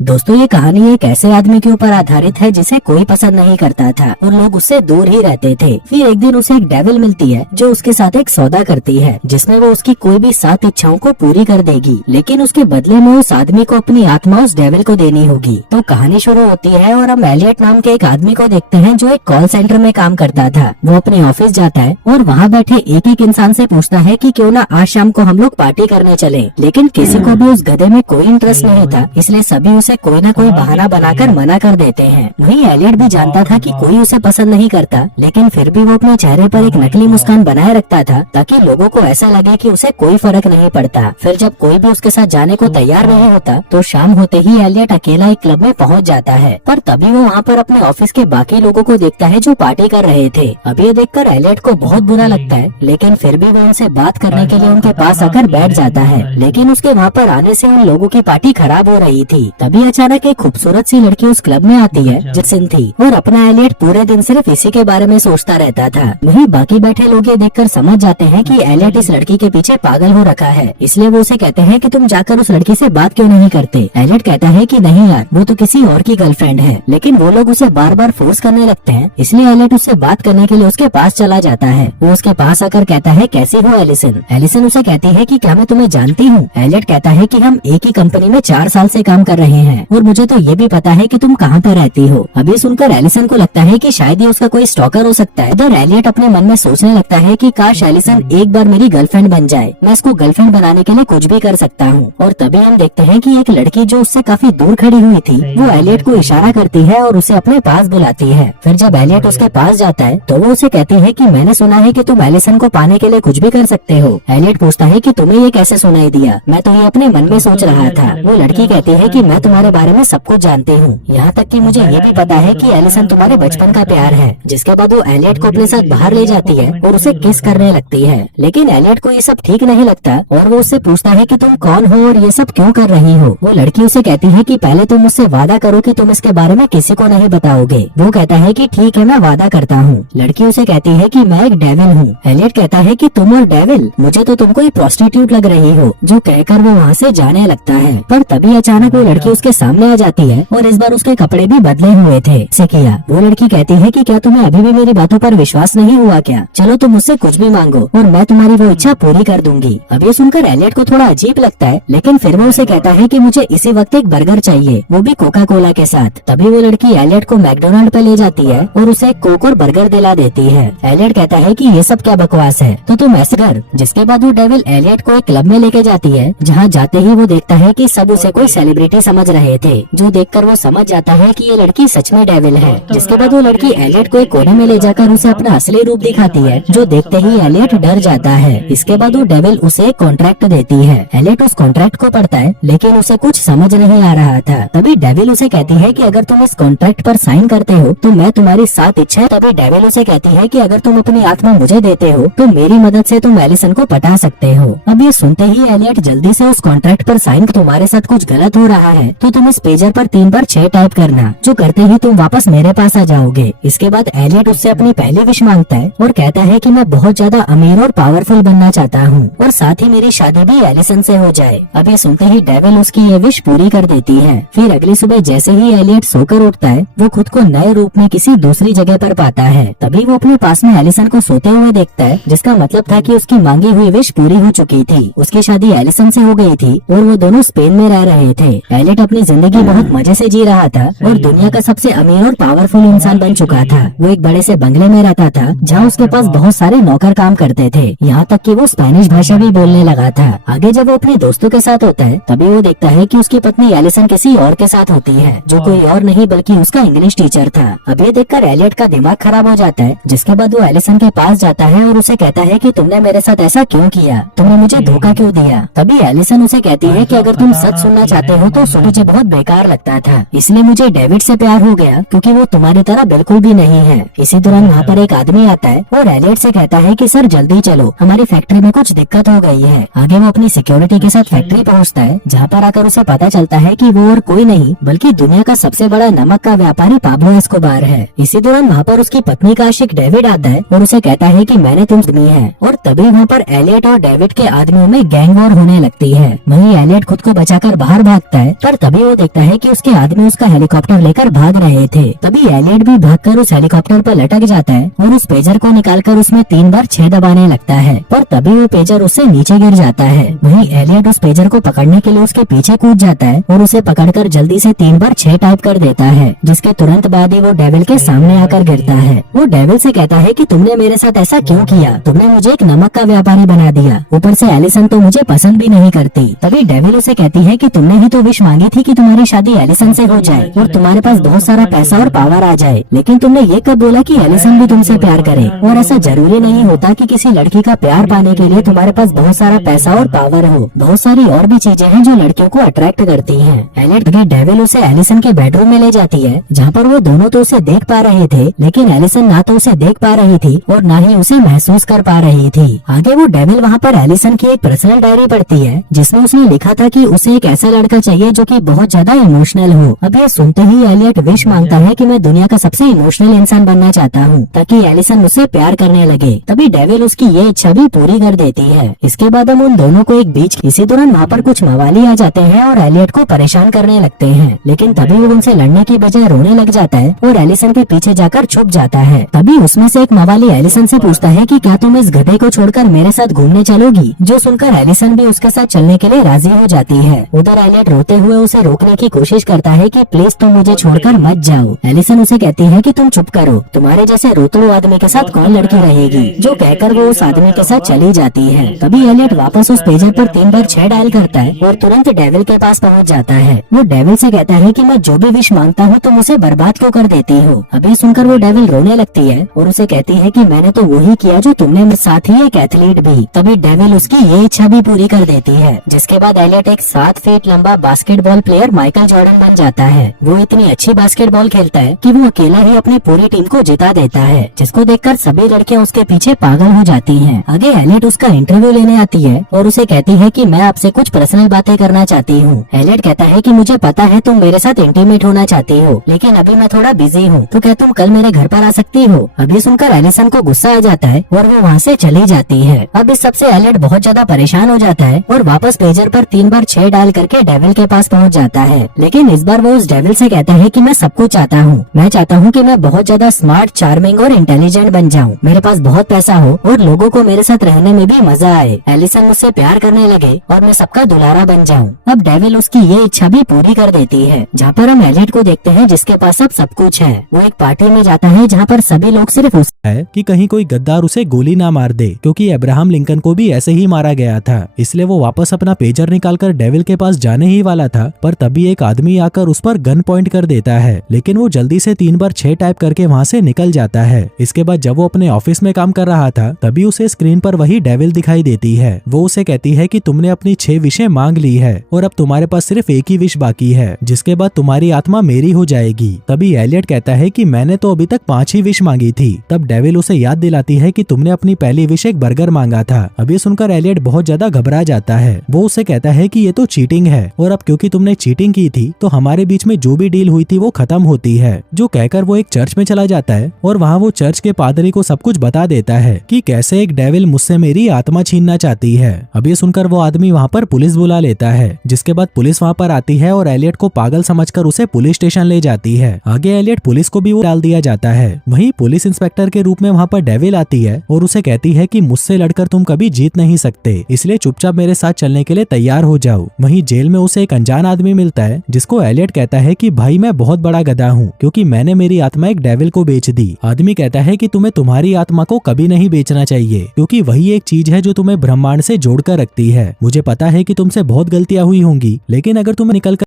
दोस्तों ये कहानी एक ऐसे आदमी के ऊपर आधारित है जिसे कोई पसंद नहीं करता था और लोग उससे दूर ही रहते थे। फिर एक दिन उसे एक डेविल मिलती है जो उसके साथ एक सौदा करती है जिसमें वो उसकी कोई भी 7 इच्छाओं को पूरी कर देगी, लेकिन उसके बदले में उस आदमी को अपनी आत्मा उस डेविल को देनी होगी। तो कहानी शुरू होती है और हम एलियट नाम के एक आदमी को देखते हैं जो एक कॉल सेंटर में काम करता था। वो अपने ऑफिस जाता है और वहाँ बैठे एक एक इंसान से पूछता है कि क्यों ना आज शाम को हम लोग पार्टी करने चले, लेकिन किसी को भी उस गधे में कोई इंटरेस्ट नहीं था, इसलिए सभी उसे कोई न कोई बहाना बनाकर मना कर देते हैं। वहीं एलियट भी जानता था कि कोई उसे पसंद नहीं करता, लेकिन फिर भी वो अपने चेहरे पर एक नकली मुस्कान बनाए रखता था ताकि लोगों को ऐसा लगे कि उसे कोई फर्क नहीं पड़ता। फिर जब कोई भी उसके साथ जाने को तैयार नहीं होता तो शाम होते ही एलियट अकेला एक क्लब में पहुंच जाता है, पर तभी वो वहाँ पर अपने ऑफिस के बाकी लोगों को देखता है जो पार्टी कर रहे थे। अब ये देखकर एलियट को बहुत बुरा लगता है, लेकिन फिर भी वो उनसे बात करने के लिए उनके पास आकर बैठ जाता है। लेकिन उसके वहाँ पर आने से उन लोगों की पार्टी खराब हो रही थी। तभी अचानक एक खूबसूरत सी लड़की उस क्लब में आती है जिसिन थी, और अपना एलियट पूरे दिन सिर्फ इसी के बारे में सोचता रहता था। वहीं बाकी बैठे लोग ये देखकर समझ जाते हैं कि एलियट इस लड़की के पीछे पागल हो रखा है, इसलिए वो उसे कहते हैं कि तुम जाकर उस लड़की से बात क्यों नहीं करते। एलियट कहता है कि नहीं यार, वो तो किसी और की गर्लफ्रेंड है, लेकिन वो लोग उसे बार बार फोर्स करने लगते हैं, इसलिए एलियट उससे बात करने के लिए उसके पास चला जाता है। वो उसके पास आकर कहता है कैसी हो एलिसन। एलिसन उसे कहती है कि क्या मैं तुम्हें जानती हूँ। एलियट कहता है कि हम एक ही कंपनी में 4 साल से काम कर रहे हैं और मुझे तो ये भी पता है कि तुम कहाँ पर रहती हो। अभी सुनकर एलिसन को लगता है कि शायद ये उसका कोई स्टॉकर हो सकता है। उधर एलियट अपने मन में सोचने लगता है कि काश एलिसन एक बार मेरी गर्लफ्रेंड बन जाए, मैं इसको गर्लफ्रेंड बनाने के लिए कुछ भी कर सकता हूँ। और तभी हम देखते हैं कि एक लड़की जो उससे काफी दूर खड़ी हुई थी वो एलियट को इशारा करती है और उसे अपने पास बुलाती है। फिर जब एलियट उसके पास जाता है तो वो उसे कहती है कि मैंने सुना है कि तुम एलिसन को पाने के लिए कुछ भी कर सकते हो। एलियट पूछता है कि तुम्हें ये कैसे सुनाई दिया, मैं तो ये अपने मन में सोच रहा था। वो लड़की कहती है कि मैं तुम्हारे बारे में सब कुछ जानती हूँ, यहाँ तक कि मुझे ये भी पता है कि एलिसन तुम्हारे बचपन का प्यार है। जिसके बाद वो एलियट को अपने साथ बाहर ले जाती है और उसे किस करने लगती है, लेकिन एलियट को ये सब ठीक नहीं लगता और वो उससे पूछता है कि तुम कौन हो और ये सब क्यों कर रही हो। वो लड़की उसे कहती है कि पहले तुम मुझसे वादा करो कि तुम इसके बारे में किसी को नहीं बताओगे। वो कहता है कि ठीक है, मैं वादा करता हूँ। लड़की उसे कहती है कि मैं एक डेविल हूँ। एलियट कहता है कि तुम और डेविल, मुझे तो तुम कोई प्रोस्टिट्यूट लग रही हो, जो कहकर वो वहाँ से जाने लगता है। पर तभी अचानक वो लड़की उसके सामने आ जाती है और इस बार उसके कपड़े भी बदले हुए थे। से किया वो लड़की कहती है कि क्या तुम्हें अभी भी मेरी बातों पर विश्वास नहीं हुआ क्या? चलो तुम मुझसे कुछ भी मांगो और मैं तुम्हारी वो इच्छा पूरी कर दूंगी। अब ये सुनकर एलियट को थोड़ा अजीब लगता है, लेकिन फिर वो उसे कहता है कि मुझे इसी वक्त एक बर्गर चाहिए, वो भी कोका कोला के साथ। तभी वो लड़की एलियट को मैकडोनल्ड पे ले जाती है और उसे एक कोक और बर्गर दिला देती है। एलियट कहता है कि ये सब क्या बकवास है, तो तुम ऐसे कर। जिसके बाद वो डेविल एलियट को एक क्लब में लेके जाती है, जहाँ जाते ही वो देखता है कि सब उसे कोई सेलिब्रिटी समझ रहे थे, जो देखकर वो समझ जाता है कि ये लड़की सच में डेविल है। जिसके बाद वो लड़की एलियट को एक कोने में ले जाकर उसे अपना असली रूप दिखाती है, जो देखते ही एलियट डर जाता है। इसके बाद वो डेविल उसे एक कॉन्ट्रैक्ट देती है। एलियट उस कॉन्ट्रैक्ट को पढ़ता है, लेकिन उसे कुछ समझ नहीं आ रहा था। तभी डेविल उसे कहती है कि अगर तुम इस कॉन्ट्रैक्ट पर साइन करते हो तो मैं तुम्हारी 7 इच्छाएं। तभी डेविल उसे कहती है कि अगर तुम अपनी आत्मा मुझे देते हो तो मेरी मदद से तुम एलिसन को पटा सकते हो। अब ये सुनते ही एलियट जल्दी से उस कॉन्ट्रैक्ट पर साइन, तुम्हारे साथ कुछ गलत हो रहा है तो तुम इस पेजर पर 3 बार 6 टाइप करना, जो करते ही तुम वापस मेरे पास आ जाओगे। इसके बाद एलियट उससे अपनी पहली विश मांगता है और कहता है कि मैं बहुत ज्यादा अमीर और पावरफुल बनना चाहता हूँ और साथ ही मेरी शादी भी एलिसन से हो जाए। अब ये सुनते ही डेविल उसकी ये विश पूरी कर देती है। फिर अगली सुबह जैसे ही एलियट सोकर उठता है, वो खुद को नए रूप में किसी दूसरी जगह पर पाता है। तभी वो अपने पास में एलिसन को सोते हुए देखता है, जिसका मतलब था कि उसकी मांगी हुई विश पूरी हो चुकी थी। उसकी शादी एलिसन से हो गई थी और वो दोनों स्पेन में रह रहे थे। एलियट अपनी जिंदगी बहुत मजे से जी रहा था और दुनिया का सबसे अमीर और पावरफुल इंसान बन चुका था। वो एक बड़े से बंगले में रहता था, जहाँ उसके पास बहुत सारे नौकर काम करते थे, यहाँ तक कि वो स्पेनिश भाषा भी बोलने लगा था। आगे जब वो अपने दोस्तों के साथ होता है, तभी वो देखता है कि उसकी पत्नी एलिसन किसी और के साथ होती है, जो कोई और नहीं बल्कि उसका इंग्लिश टीचर था। अब ये देखकर एलियट का दिमाग खराब हो जाता है। जिसके बाद वो एलिसन के पास जाता है और उसे कहता है कि तुमने मेरे साथ ऐसा क्यों किया, तुमने मुझे धोखा क्यों दिया। तभी एलिसन उसे कहती है कि अगर तुम सच सुनना चाहते हो तो मुझे बहुत बेकार लगता था, इसलिए मुझे डेविड से प्यार हो गया, क्योंकि वो तुम्हारी तरह बिल्कुल भी नहीं है। इसी दौरान वहाँ पर एक आदमी आता है और एलियट से कहता है कि सर जल्दी चलो, हमारी फैक्ट्री में कुछ दिक्कत हो गई है। आगे वो अपनी सिक्योरिटी के साथ फैक्ट्री पहुँचता है, जहाँ पर आकर उसे पता चलता है कि वो और कोई नहीं बल्कि दुनिया का सबसे बड़ा नमक का व्यापारी पाब्लो एस्कोबार है। इसी दौरान वहाँ पर उसकी पत्नी का आशिक डेविड आता है और उसे कहता है कि मैंने तुम सुनी है। और तभी वहाँ पर एलियट और डेविड के आदमियों में गैंग वॉर होने लगती है। वहीं एलियट खुद को बचाकर बाहर भागता है, पर तभी वो देखता है कि उसके आदमी उसका हेलीकॉप्टर लेकर भाग रहे थे। तभी एलियट भी भागकर उस हेलीकॉप्टर पर लटक जाता है और उस पेजर को निकालकर उसमें 3 बार 6 दबाने लगता है, पर तभी वो पेजर उससे नीचे गिर जाता है। वहीं एलियट उस पेजर को पकड़ने के लिए उसके पीछे कूद जाता है और उसे पकड़कर जल्दी से 3 बार 6 टाइप कर देता है, जिसके तुरंत बाद ही वो डेविल के सामने आकर गिरता है। वो डेविल से कहता है कि तुमने मेरे साथ ऐसा क्यों किया, तुमने मुझे एक नमक का व्यापारी बना दिया, ऊपर से एलिसन तो मुझे पसंद भी नहीं करती। तभी डेविल उसे कहती है कि तुमने ही तो विश मांगी थी कि तुम्हारी शादी एलिसन से हो जाए और तुम्हारे पास बहुत सारा पैसा और पावर आ जाए, लेकिन तुमने ये कब बोला कि एलिसन भी तुमसे प्यार करे। और ऐसा जरूरी नहीं होता कि किसी लड़की का प्यार पाने के लिए तुम्हारे पास बहुत सारा पैसा और पावर हो, बहुत सारी और भी चीजें हैं जो लड़कियों को अट्रैक्ट करती हैं। एलियट डेविल उसे एलिसन के बेडरूम में ले जाती है, जहाँ पर वो दोनों तो उसे देख पा रहे थे, लेकिन एलिसन ना तो उसे देख पा रही थी और ना ही उसे महसूस कर पा रही थी। आगे वो डेविल वहाँ पर एलिसन की एक पर्सनल डायरी पढ़ती है, जिसमें उसने लिखा था कि उसे एक ऐसा लड़का चाहिए जो कि बहुत ज्यादा इमोशनल हो। अब ये सुनते ही एलियट विश मांगता है कि मैं दुनिया का सबसे इमोशनल इंसान बनना चाहता हूँ, ताकि एलिसन मुझसे प्यार करने लगे। तभी डेविल उसकी ये इच्छा भी पूरी कर देती है। इसके बाद हम उन दोनों को एक बीच इसी दौरान वहाँ पर कुछ मवाली आ जाते हैं और एलियट को परेशान करने लगते हैं, लेकिन तभी वो उनसे लड़ने की बजाय रोने लग जाता है और एलिसन के पीछे जाकर छुप जाता है। तभी उसमें से एक मवाली एलिसन से पूछता है कि क्या तुम इस गधे को छोड़कर मेरे साथ घूमने चलोगी, जो सुनकर एलिसन भी उसके साथ चलने के लिए राजी हो जाती है। उधर एलियट रोते हुए उसे रोकने की कोशिश करता है कि प्लीज तुम मुझे छोड़कर मत जाओ। एलिसन उसे कहती है कि तुम चुप करो, तुम्हारे जैसे रोतड़ू आदमी के साथ कौन लड़की रहेगी, जो कहकर वो उस आदमी के साथ चली जाती है। तभी एलियट वापस उस पेजर पर 3 बार 6 डायल करता है और तुरंत डेविल के पास पहुंच जाता है। वो डेविल से कहता है कि मैं जो भी विश मांगता हूँ तुम उसे बर्बाद क्यों कर देती हो। अब ये सुनकर वो डेविल रोने लगती है और उसे कहती है कि मैंने तो वही किया जो तुमने, साथ ही एक एथलीट भी। तभी डेविल उसकी ये इच्छा भी पूरी कर देती है, जिसके बाद एलियट एक 7 फीट लंबा बास्केटबॉल प्लेयर माइकल जॉर्डन बन जाता है। वो इतनी अच्छी बास्केटबॉल खेलता है कि वो अकेला ही अपनी पूरी टीम को जिता देता है, जिसको देखकर सभी लड़कियां उसके पीछे पागल हो जाती हैं। आगे एलियट उसका इंटरव्यू लेने आती है और उसे कहती है कि मैं आपसे कुछ पर्सनल बातें करना चाहती हूँ। एलियट कहता है कि मुझे पता है तुम मेरे साथ इंटीमेट होना चाहती हो, लेकिन अभी मैं थोड़ा बिजी हूँ, तो क्या तुम कल मेरे घर पर आ सकती हो। अभी सुनकर एलिसन को गुस्सा आ जाता है और वो वहाँ से चली जाती है। अब इस सबसे एलियट बहुत ज्यादा परेशान हो जाता है और वापस पेजर पर 3 बार 6 डायल करके डेविल के पास पहुँच जाता है, लेकिन इस बार वो उस डेविल से कहता है कि मैं सब कुछ चाहता हूँ, मैं चाहता हूँ कि मैं बहुत ज्यादा स्मार्ट, चार्मिंग और इंटेलिजेंट बन जाऊँ, मेरे पास बहुत पैसा हो और लोगों को मेरे साथ रहने में भी मजा आए, एलिसन मुझसे प्यार करने लगे और मैं सबका दुलारा बन जाऊँ। अब डेविल उसकी ये इच्छा भी पूरी कर देती है, जहाँ पर हम एलियट को देखते हैं जिसके पास अब सब कुछ है। वो एक पार्टी में जाता है जहाँ पर सभी लोग सिर्फ है कि कहीं कोई गद्दार उसे गोली ना मार दे, क्योंकि अब्राहम लिंकन को भी ऐसे ही मारा गया था। इसलिए वो वापस अपना पेजर निकालकर डेविल के पास जाने ही वाला था, पर तभी एक आदमी आकर उस पर गन पॉइंट कर देता है, लेकिन वो जल्दी से 3 बार 6 टाइप करके वहाँ से निकल जाता है। इसके बाद जब वो अपने ऑफिस में काम कर रहा था, तभी उसे स्क्रीन पर वही डेविल दिखाई देती है। वो उसे कहती है कि तुमने अपनी 6 विशें मांग ली है और अब तुम्हारे पास सिर्फ एक ही विश बाकी है, जिसके बाद तुम्हारी आत्मा मेरी हो जाएगी। तभी एलियट कहता है कि मैंने तो अभी तक 5 ही विश मांगी थी। तब डेविल उसे याद दिलाती है कि तुमने अपनी पहली विश एक बर्गर मांगा था। अभी सुनकर एलियट बहुत ज्यादा घबरा जाता है। वो उसे कहता है कि ये तो चीटिंग है और अब क्योंकि तुमने चीटिंग की थी तो हमारे बीच में जो भी डील हुई थी वो खत्म होती है। जो कहकर वो एक चर्च में चला जाता है और वहाँ वो चर्च के पादरी को सब कुछ बता देता है कि कैसे एक डेविल मुझसे मेरी आत्मा छीनना चाहती है। अब ये सुनकर वो आदमी वहाँ पर पुलिस बुला लेता है, जिसके बाद पुलिस वहाँ पर आती है और एलियट को पागल समझकर उसे पुलिस स्टेशन ले जाती है। आगे एलियट पुलिस को भी वो डाल दिया जाता है। वहीं पुलिस इंस्पेक्टर के रूप में वहाँ पर डेविल आती है और उसे कहती है कि मुझसे लड़कर तुम कभी जीत नहीं सकते, इसलिए चुपचाप मेरे साथ चलने के लिए तैयार हो जाओ। वहीं जेल में उसे एक अनजान आदमी मिलता है, जिसको एलियट कहता है कि भाई मैं बहुत बड़ा गधा हूँ, क्योंकि मैंने मेरी आत्मा एक डेविल को बेच दी। आदमी कहता है कि तुम्हें तुम्हारी आत्मा को कभी नहीं बेचना चाहिए, क्योंकि वही एक चीज है जो तुम्हें ब्रह्मांड से जोड़कर रखती है। मुझे पता है कि तुमसे बहुत गलतियां हुई होंगी, लेकिन अगर तुम्हें निकल